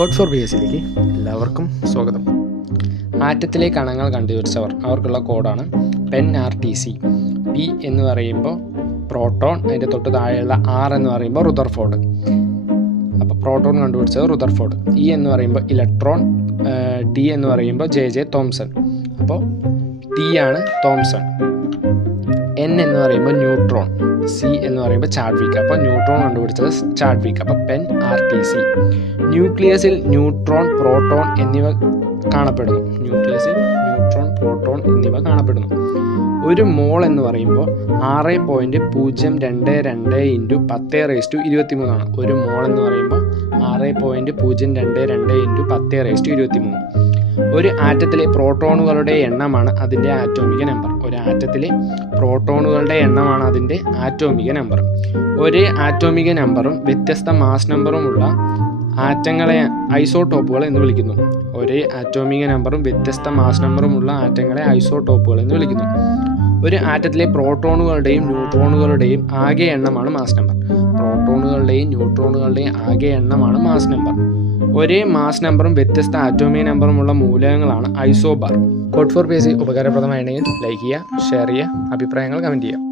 Code for BSc എല്ലാവർക്കും സ്വാഗതം. ആറ്റത്തിലെ കണങ്ങൾ കണ്ടുപിടിച്ചവർ അവർക്കുള്ള കോഡാണ് PEN-RTC. P എന്ന് പറയുമ്പോൾ പ്രോട്ടോൺ, അതിൻ്റെ തൊട്ട് താഴെയുള്ള R എന്ന് പറയുമ്പോൾ റുദർഫോർഡ്. അപ്പോൾ പ്രോട്ടോൺ കണ്ടുപിടിച്ചത് റുദർഫോർഡ്. E എന്ന് പറയുമ്പോൾ ഇലക്ട്രോൺ, D എന്ന് പറയുമ്പോൾ JJ തോംസൺ. അപ്പോൾ T ആണ് തോംസൺ. N എന്ന് പറയുമ്പോൾ ന്യൂട്രോൺ, C എന്ന് പറയുമ്പോൾ ചാഡ്വിക്. അപ്പോൾ ന്യൂട്രോൺ കണ്ടുപിടിച്ചത് ചാഡ്വിക്. അപ്പോൾ PEN-RTC. ന്യൂക്ലിയസിൽ ന്യൂട്രോൺ, പ്രോട്ടോൺ എന്നിവ കാണപ്പെടുന്നു. ഒരു മോൾ എന്ന് പറയുമ്പോൾ 6.022 × 10⁻23 ആണ്. ഒരു മോൾ എന്ന് പറയുമ്പോൾ 6.022 × 10⁻23. ഒരു ആറ്റത്തിലെ പ്രോട്ടോണുകളുടെ എണ്ണമാണ് അതിൻ്റെ ആറ്റോമിക നമ്പർ. ഒരു ആറ്റത്തിലെ പ്രോട്ടോണുകളുടെ എണ്ണമാണ് അതിൻ്റെ ആറ്റോമിക നമ്പർ. ഒരേ ആറ്റോമിക നമ്പറും വ്യത്യസ്ത മാസ് നമ്പറുമുള്ള ആറ്റങ്ങളെ ഐസോടോപ്പുകൾ എന്ന് വിളിക്കുന്നു. ഒരേ ആറ്റോമിക നമ്പറും വ്യത്യസ്ത മാസ് നമ്പറുമുള്ള ആറ്റങ്ങളെ ഐസോടോപ്പുകൾ എന്ന് വിളിക്കുന്നു. ഒരു ആറ്റത്തിലെ പ്രോട്ടോണുകളുടെയും ന്യൂട്രോണുകളുടെയും ആകെ എണ്ണമാണ് മാസ് നമ്പർ. പ്രോട്ടോണുകളുടെയും ന്യൂട്രോണുകളുടെയും ആകെ എണ്ണമാണ് മാസ് നമ്പർ. ഒരേ മാസ് നമ്പറും വ്യത്യസ്ത ആറ്റോമിക നമ്പറുമുള്ള മൂലകങ്ങളാണ് ഐസോബാർ. കോഡ് ഫോർ BSc ഉപകാരപ്രദമാണെങ്കിൽ ലൈക്ക് ചെയ്യുക, ഷെയർ ചെയ്യുക, അഭിപ്രായങ്ങൾ കമൻറ്റ് ചെയ്യുക.